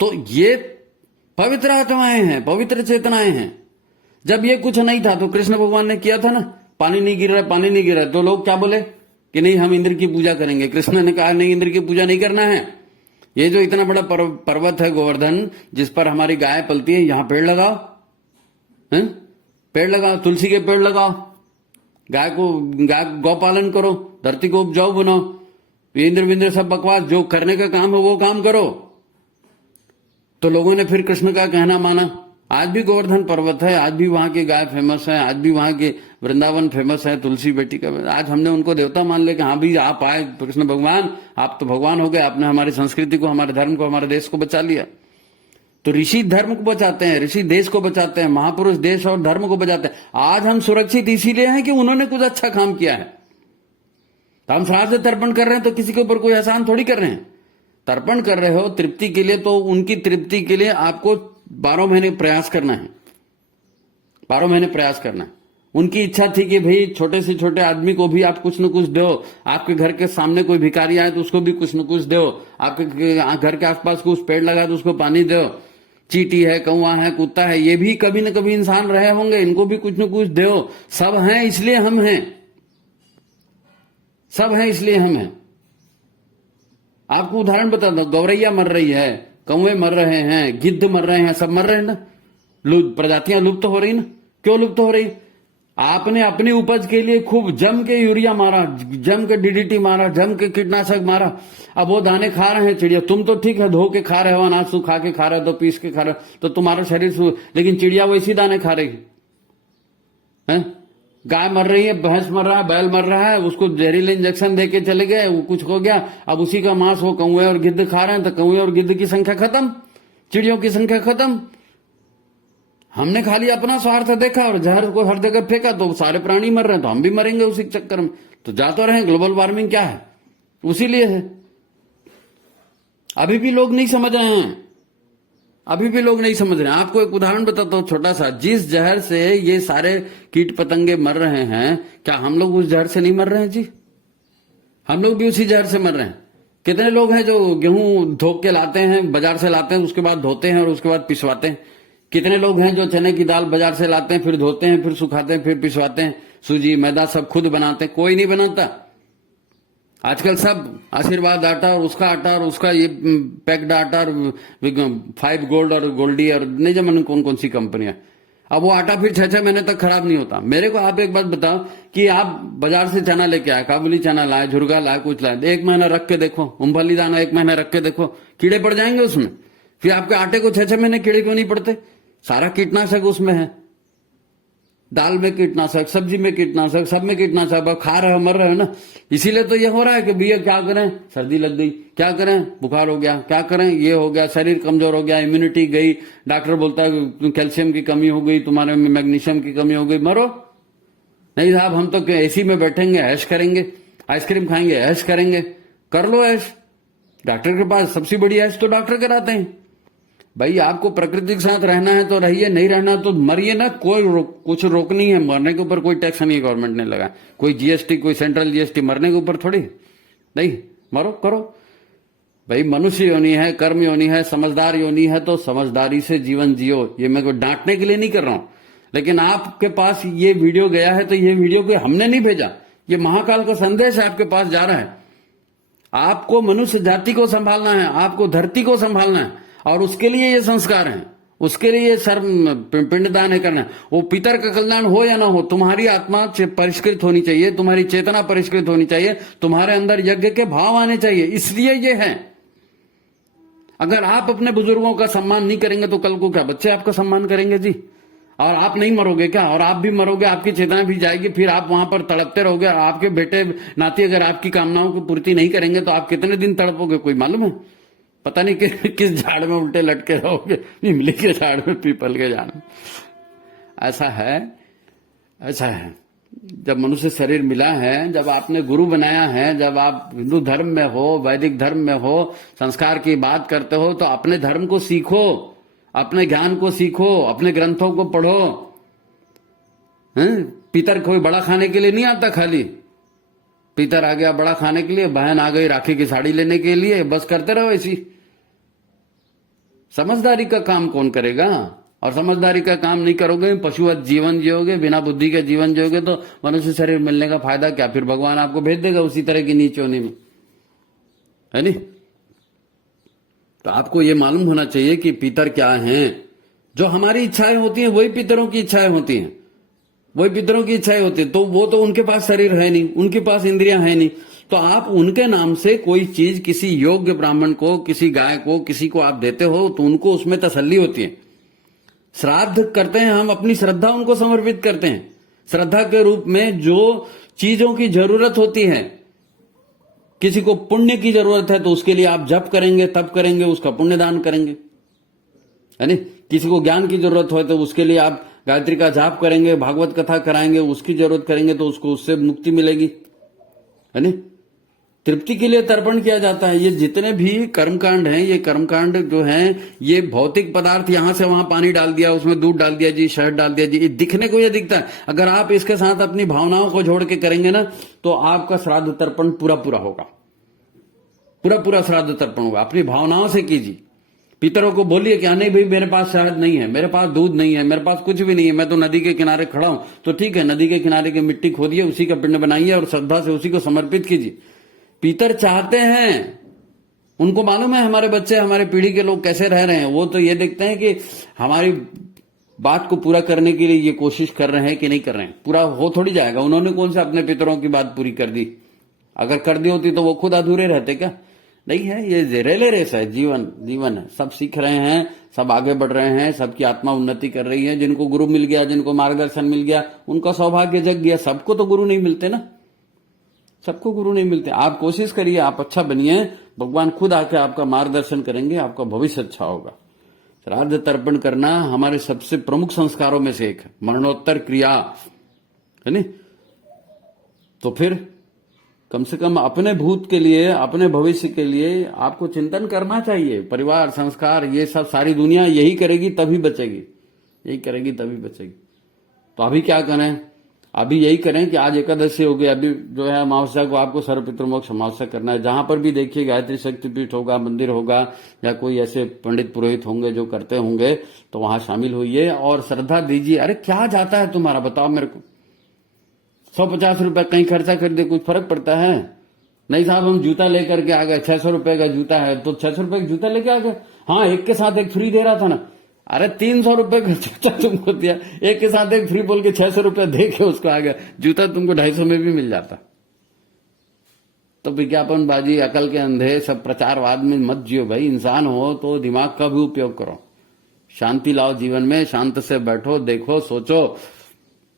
तो ये पवित्र आत्माएं हैं, पवित्र चेतनाएं हैं। जब ये कुछ नहीं था तो कृष्ण भगवान ने किया था ना, पानी नहीं गिर रहा, पानी नहीं गिर रहा, तो लोग क्या बोले कि नहीं हम इंद्र की पूजा करेंगे। कृष्ण ने कहा नहीं, इंद्र की पूजा नहीं करना है। ये जो इतना बड़ा पर्वत है गोवर्धन, जिस पर हमारी गाय पलती है, यहां पेड़ लगाओ, हैं? पेड़ लगाओ, तुलसी के पेड़ लगाओ, गाय गौ पालन करो, धरती को उपजाऊ बनाओ। इंद्र विंद्र सब बकवास, जो करने का काम है वो काम करो। तो लोगों ने फिर कृष्ण का कहना माना। आज भी गोवर्धन पर्वत है, आज भी वहां की गाय फेमस है, आज भी वहां के वृंदावन फेमस है, तुलसी बेटी का। आज हमने उनको देवता मान ले कि हाँ भी आप आए कृष्ण भगवान, आप तो भगवान हो गए, आपने हमारी संस्कृति को, हमारे धर्म को, हमारे देश को बचा लिया। तो ऋषि धर्म को बचाते हैं, ऋषि देश को बचाते हैं, महापुरुष देश और धर्म को बचाते हैं। आज हम सुरक्षित इसीलिए हैं कि उन्होंने कुछ अच्छा काम किया है। तो हम श्राद्ध तर्पण कर रहे हैं तो किसी के ऊपर कोई एहसान थोड़ी कर रहे हैं। तर्पण कर रहे हो तृप्ति के लिए, तो उनकी तृप्ति के लिए आपको 12 महीने प्रयास करना है, 12 महीने प्रयास करना है। उनकी इच्छा थी कि भाई छोटे से छोटे आदमी को भी आप कुछ न कुछ दो। आपके घर के सामने कोई भिखारी आए तो उसको भी कुछ न कुछ दो। आपके घर के आसपास कुछ पेड़ लगा तो उसको पानी दो। चींटी है, कौवा है, कुत्ता है, ये भी कभी न कभी इंसान रहे होंगे, इनको भी कुछ न कुछ दो। सब हैं इसलिए हम हैं, सब हैं इसलिए हम हैं। आपको उदाहरण बता दो, गौरैया मर रही है, कौवे मर रहे हैं, गिद्ध मर रहे हैं, सब मर रहे हैं ना, प्रजातियां लुप्त हो रही ना। क्यों लुप्त हो रही? आपने अपनी उपज के लिए खूब जम के यूरिया मारा, जम के डीडीटी मारा, जम के कीटनाशक मारा। अब वो दाने खा रहे हैं चिड़िया। तुम तो ठीक है धो के खा रहे हो, अनाज सुखा के खा रहे हो, तो पीस के खा रहे हो, तो तुम्हारा शरीर, लेकिन चिड़िया वैसी दाने खा रही है। गाय मर रही है, भैंस मर रहा है, बैल मर रहा है, उसको जहरीले इंजेक्शन दे के चले गए, वो कुछ हो गया, अब उसी का मांस वो कौवे और गिद्ध खा रहे हैं, तो कौवे और गिद्ध की संख्या खत्म, चिड़ियों की संख्या खत्म। हमने खाली अपना स्वार्थ देखा और जहर को हर जगह फेंका, तो सारे प्राणी मर रहे हैं, तो हम भी मरेंगे उसी चक्कर में। तो जा तो रहे, ग्लोबल वार्मिंग क्या है, उसी लिए है। अभी भी लोग नहीं समझ रहे हैं, अभी भी लोग नहीं समझ रहे हैं। आपको एक उदाहरण बताता हूं छोटा सा। जिस जहर से ये सारे कीट पतंगे मर रहे हैं, क्या हम लोग उस जहर से नहीं मर रहे हैं जी? हम लोग भी उसी जहर से मर रहे हैं। कितने लोग हैं जो गेहूं धो के लाते हैं, बाजार से लाते हैं, उसके बाद धोते हैं और उसके बाद पिसवाते हैं। कितने लोग हैं जो चने की दाल बाजार से लाते हैं, फिर धोते हैं, फिर सुखाते हैं, फिर पिसवाते हैं, सूजी मैदा सब खुद बनाते हैं? कोई नहीं बनाता। आजकल सब आशीर्वाद आटा और उसका आटा और उसका ये पैक्ड आटा और 5 गोल्ड और गोल्डी और नहीं जमन कौन कौन सी कंपनियां। अब वो आटा फिर 6-6 महीने तक खराब नहीं होता। मेरे को आप एक बात बताओ कि आप बाजार से चना लेके आए, काबुली चना लाए, झुरगा लाए, कुछ लाए, 1 महीना रख के देखो, मूंगफली दाना 1 महीना रख के देखो, कीड़े पड़ जाएंगे उसमें। फिर आपके आटे को 6-6 महीने कीड़े क्यों नहीं पड़ते? सारा कीटनाशक उसमें है, दाल में कीटनाशक, सब्जी में कीटनाशक, सब में कीटनाशक। अब खा रहे हो, मर रहे हो ना। इसीलिए तो ये हो रहा है कि भैया क्या करें, सर्दी लग गई, क्या करें, बुखार हो गया, क्या करें, ये हो गया, शरीर कमजोर हो गया, इम्यूनिटी गई, डॉक्टर बोलता है कैल्शियम की कमी हो गई, तुम्हारे में मैग्नीशियम की कमी हो गई, मरो। नहीं साहब, हम तो एसी में बैठेंगे, ऐश करेंगे, आइसक्रीम खाएंगे, ऐश करेंगे। कर लो ऐश, डॉक्टर के पास सबसे बड़ी ऐश तो डॉक्टर कराते हैं। भाई आपको प्रकृति के साथ रहना है तो रहिए, नहीं रहना तो मरिए ना। कुछ रोक नहीं है, मरने के ऊपर कोई टैक्स नहीं गवर्नमेंट ने लगा, कोई जीएसटी, कोई सेंट्रल जीएसटी, मरने के ऊपर थोड़ी। नहीं, मरो, करो। भाई मनुष्य योनि है, कर्म योनि है, समझदार योनि है, तो समझदारी से जीवन जियो। ये मैं कोई डांटने के लिए नहीं कर रहा हूं, लेकिन आपके पास ये वीडियो गया है तो ये वीडियो को हमने नहीं भेजा, ये महाकाल का संदेश आपके पास जा रहा है। आपको मनुष्य जाति को संभालना है, आपको धरती को संभालना है, और उसके लिए ये संस्कार हैं, उसके लिए सर्व पिंडदान है करना है। वो पितर का कल्याण हो या ना हो, तुम्हारी आत्मा परिष्कृत होनी चाहिए, तुम्हारी चेतना परिष्कृत होनी चाहिए, तुम्हारे अंदर यज्ञ के भाव आने चाहिए, इसलिए ये है। अगर आप अपने बुजुर्गों का सम्मान नहीं करेंगे तो कल को क्या बच्चे आपका सम्मान करेंगे जी? और आप नहीं मरोगे क्या? और आप भी मरोगे, आपकी चेतना भी जाएगी, फिर आप वहां पर तड़पते रहोगे। आपके बेटे नाती अगर आपकी कामनाओं की पूर्ति नहीं करेंगे तो आप कितने दिन तड़पोगे, कोई मालूम है? पता नहीं किस झाड़ में उल्टे लटके रहोगे, इमली के झाड़ में, पीपल के झाड़ में। ऐसा है, ऐसा है। जब मनुष्य शरीर मिला है, जब आपने गुरु बनाया है, जब आप हिंदू धर्म में हो, वैदिक धर्म में हो, संस्कार की बात करते हो, तो अपने धर्म को सीखो, अपने ज्ञान को सीखो, अपने ग्रंथों को पढ़ो। पितर कोई बड़ा खाने के लिए नहीं आता, खाली पितर आ गया बड़ा खाने के लिए, बहन आ गई राखी की साड़ी लेने के लिए, बस करते रहो ऐसी। समझदारी का काम कौन करेगा? और समझदारी का काम नहीं करोगे, पशुवत जीवन जियोगे, बिना बुद्धि के जीवन जियोगे, तो मनुष्य शरीर मिलने का फायदा क्या? फिर भगवान आपको भेज देगा उसी तरह की नीच योनि में, है नहीं? तो आपको ये मालूम होना चाहिए कि पितर क्या हैं। जो हमारी इच्छाएं होती हैं वही पितरों की इच्छाएं होती हैं, वही पितरों की इच्छाएं होती है। तो वो तो उनके पास शरीर है नहीं, उनके पास इंद्रियां है नहीं, तो आप उनके नाम से कोई चीज किसी योग्य ब्राह्मण को, किसी गाय को, किसी को आप देते हो तो उनको उसमें तसल्ली होती है। श्राद्ध करते हैं हम, अपनी श्रद्धा उनको समर्पित करते हैं। श्रद्धा के रूप में जो चीजों की जरूरत होती है, किसी को पुण्य की जरूरत है तो उसके लिए आप जप करेंगे, तप करेंगे, उसका पुण्य दान करेंगे, है नहीं? किसी को ज्ञान की जरूरत हो तो उसके लिए आप गायत्री का जाप करेंगे, भागवत कथा कराएंगे, उसकी जरूरत करेंगे तो उसको उससे मुक्ति मिलेगी, है नहीं? तृप्ति के लिए तर्पण किया जाता है। ये जितने भी कर्मकांड हैं, ये कर्मकांड जो हैं, ये भौतिक पदार्थ, यहां से वहां पानी डाल दिया, उसमें दूध डाल दिया जी, शहद डाल दिया जी, ये दिखने को ये दिखता है। अगर आप इसके साथ अपनी भावनाओं को जोड़ के करेंगे ना, तो आपका श्राद्ध तर्पण पूरा पूरा होगा, पूरा पूरा श्राद्ध तर्पण होगा। अपनी भावनाओं से कीजिए। पितरों को बोलिए कि नहीं भाई मेरे पास शहद नहीं है, मेरे पास दूध नहीं है, मेरे पास कुछ भी नहीं है, मैं तो नदी के किनारे खड़ा हूं। तो ठीक है, नदी के किनारे की मिट्टी खोदिए, उसी का पिंड बनाइए और श्रद्धा से उसी को समर्पित कीजिए। पितर चाहते हैं, उनको मालूम है हमारे बच्चे, हमारे पीढ़ी के लोग कैसे रह रहे हैं। वो तो ये देखते हैं कि हमारी बात को पूरा करने के लिए ये कोशिश कर रहे हैं कि नहीं कर रहे हैं। पूरा हो थोड़ी जाएगा। उन्होंने कौन सा अपने पितरों की बात पूरी कर दी? अगर कर दी होती तो वो खुद अधूरे रहते क्या? नहीं है, ये रेले रेस है, जीवन है। सब सीख रहे हैं, सब आगे बढ़ रहे हैं, सबकी आत्मा उन्नति कर रही है। जिनको गुरु मिल गया, जिनको मार्गदर्शन मिल गया, उनका सौभाग्य जग गया। सबको तो गुरु नहीं मिलते ना, सबको गुरु नहीं मिलते। आप कोशिश करिए, आप अच्छा बनिए, भगवान खुद आके आपका मार्गदर्शन करेंगे, आपका भविष्य अच्छा होगा। श्राद्ध तर्पण करना हमारे सबसे प्रमुख संस्कारों में से एक है, मरणोत्तर क्रिया, है नहीं? तो फिर कम से कम अपने भूत के लिए, अपने भविष्य के लिए आपको चिंतन करना चाहिए। परिवार, संस्कार, ये सब सारी दुनिया यही करेगी तभी बचेगी, यही करेगी तभी बचेगी। तो अभी क्या करें? अभी यही करें कि आज एकादशी हो गई, अभी जो है अमावस्या को आपको सर्व पितृमोक्ष अमावस्या करना है। जहां पर भी देखिए गायत्री शक्तिपीठ होगा, मंदिर होगा, या कोई ऐसे पंडित पुरोहित होंगे जो करते होंगे, तो वहां शामिल होइए और श्रद्धा दीजिए। अरे क्या जाता है तुम्हारा, बताओ मेरे को? 150 रुपए कहीं खर्चा कर दे, कुछ फर्क पड़ता है? नहीं साहब, हम जूता लेकर के आ गए, 600 रुपए का जूता है, तो 600 रुपए का जूता लेके आ गए। हाँ, एक के साथ एक फ्री दे रहा था ना। अरे 300 रुपए का जूता तुमको दिया, एक के साथ एक फ्री बोल के 600 रुपए दे के उसको आ गया, जूता तुमको 250 में भी मिल जाता। तो विज्ञापन बाजी, अकल के अंधे, सब प्रचारवाद में मत जियो भाई। इंसान हो तो दिमाग का भी उपयोग करो, शांति लाओ जीवन में, शांत से बैठो, देखो, सोचो।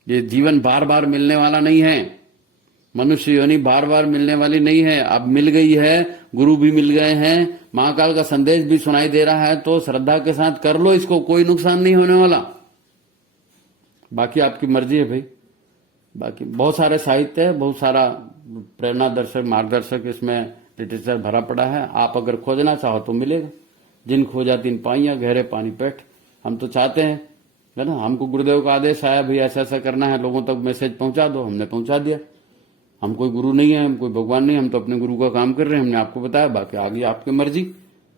ये जीवन बार बार मिलने वाला नहीं है, मनुष्य योनि बार बार मिलने वाली नहीं है। अब मिल गई है, गुरु भी मिल गए हैं, महाकाल का संदेश भी सुनाई दे रहा है, तो श्रद्धा के साथ कर लो इसको, कोई नुकसान नहीं होने वाला। बाकी आपकी मर्जी है भाई। बाकी बहुत सारे साहित्य है, बहुत सारा प्रेरणा दर्शक, मार्गदर्शक इसमें लिटरेचर भरा पड़ा है। आप अगर खोजना चाहो तो मिलेगा। जिन खोजा तीन पाइया, गहरे पानी पेट। हम तो चाहते हैं, है ना, हमको गुरुदेव का आदेश आया भाई ऐसा ऐसा करना है, लोगों तक मैसेज पहुंचा दो, हमने पहुंचा दिया। हम कोई गुरु नहीं है, हम कोई भगवान नहीं, हम तो अपने गुरु का काम कर रहे हैं, हमने आपको बताया। बाकी आगे आपकी मर्जी,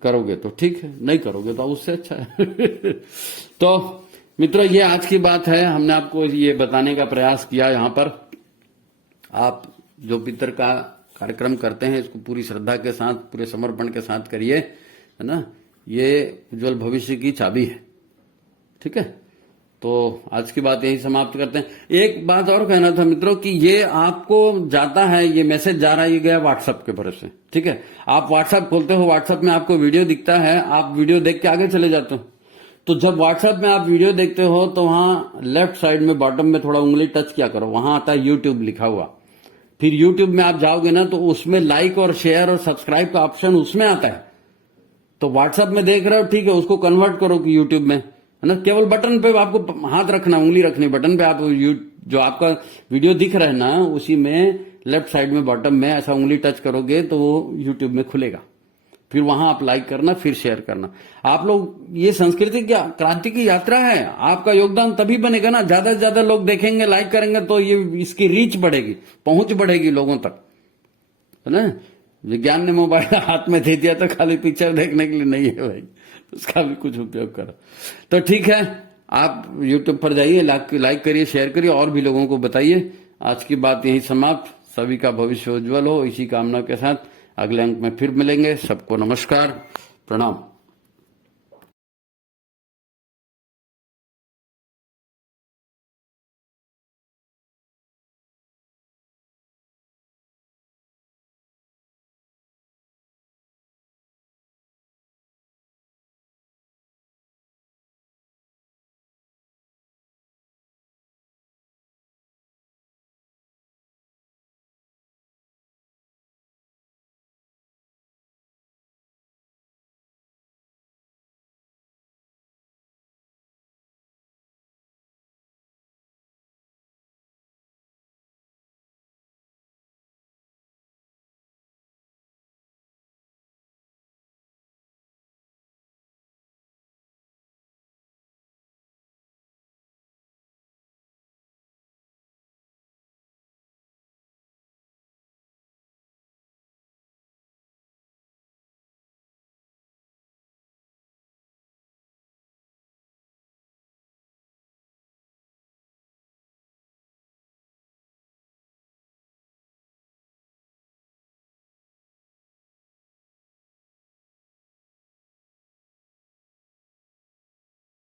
करोगे तो ठीक है, नहीं करोगे तो उससे अच्छा है। तो मित्रों, ये आज की बात है, हमने आपको ये बताने का प्रयास किया। यहाँ पर आप जो पितर का कार्यक्रम करते हैं, इसको पूरी श्रद्धा के साथ, पूरे समर्पण के साथ करिए, है ना। ये उज्जवल भविष्य की चाबी है, ठीक है। तो आज की बात यही समाप्त करते हैं। एक बात और कहना था मित्रों कि ये आपको जाता है, ये मैसेज जा रहा है, ये गया व्हाट्सएप के भरोसे, ठीक है। आप व्हाट्सएप खोलते हो, व्हाट्सएप में आपको वीडियो दिखता है, आप वीडियो देख के आगे चले जाते हो। तो जब व्हाट्सएप में आप वीडियो देखते हो तो वहां लेफ्ट साइड में बॉटम में थोड़ा उंगली टच किया करो, वहां आता है यूट्यूब लिखा हुआ। फिर यूट्यूब में आप जाओगे ना तो उसमें लाइक और शेयर और सब्सक्राइब का ऑप्शन उसमें आता है। तो व्हाट्सएप में देख रहे हो, ठीक है, उसको कन्वर्ट करो कि यूट्यूब में, है ना। केवल बटन पे आपको हाथ रखना, उंगली रखनी बटन पे। आप जो आपका वीडियो दिख रहा है ना, उसी में लेफ्ट साइड में बॉटम में ऐसा उंगली टच करोगे तो वो यूट्यूब में खुलेगा। फिर वहां आप लाइक करना, फिर शेयर करना। आप लोग, ये संस्कृति की क्रांति की यात्रा है, आपका योगदान तभी बनेगा ना, ज्यादा से ज्यादा लोग देखेंगे, लाइक करेंगे, तो ये इसकी रीच बढ़ेगी, पहुंच बढ़ेगी लोगों तक, है ना। विज्ञान ने मोबाइल हाथ में दे दिया तो खाली पिक्चर देखने के लिए नहीं है भाई, उसका भी कुछ उपयोग करो। तो ठीक है, आप यूट्यूब पर जाइए, लाइक करिए, शेयर करिए, और भी लोगों को बताइए। आज की बात यही समाप्त। सभी का भविष्य उज्जवल हो, इसी कामना के साथ अगले अंक में फिर मिलेंगे। सबको नमस्कार, प्रणाम।